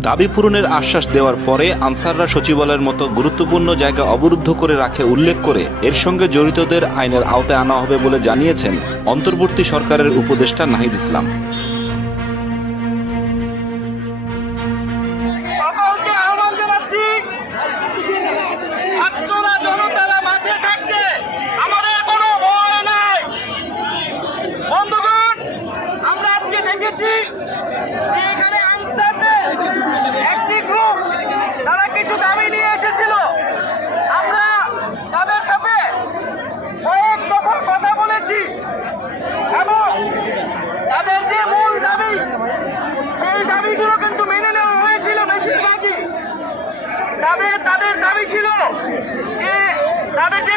দাবি পূরণের আশ্বাস দেওয়ার পরে আনসাররা সচিবালয়ের মতো গুরুত্বপূর্ণ জায়গা অবরুদ্ধ করে রাখে উল্লেখ করে এর সঙ্গে জড়িতদের আইনের আওতায় আনা হবে বলে জানিয়েছেন অন্তর্বর্তী সরকারের উপদেষ্টা নাহিদ ইসলাম Cheers! হ্যাঁ, তাদের যে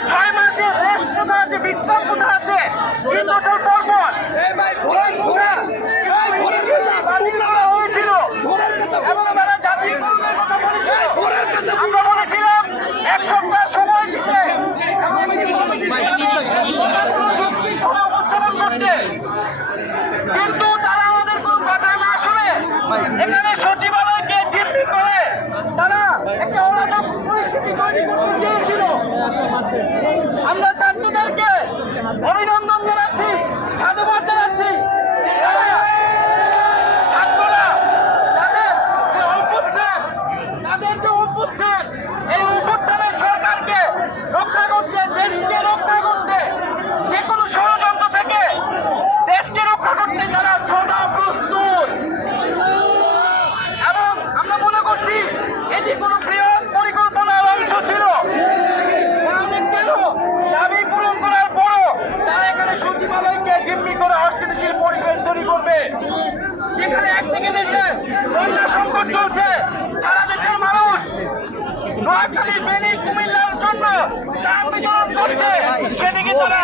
I don't know. সেদিকে তারা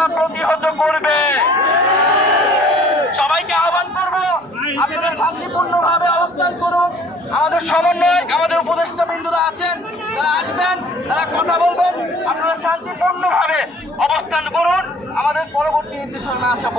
তা প্রতিহত করবে। সবাইকে আহ্বান করব, আপনারা শান্তিপূর্ণভাবে অবস্থান করুন। আমাদের সমন্বয় আমাদের উপদেষ্টা বিন্দুরা আছেন, তারা আসবেন, তারা কথা বলবেন। আপনারা শান্তিপূর্ণভাবে অবস্থান করুন। আমাদের পরবর্তী নির্দেশনা আসা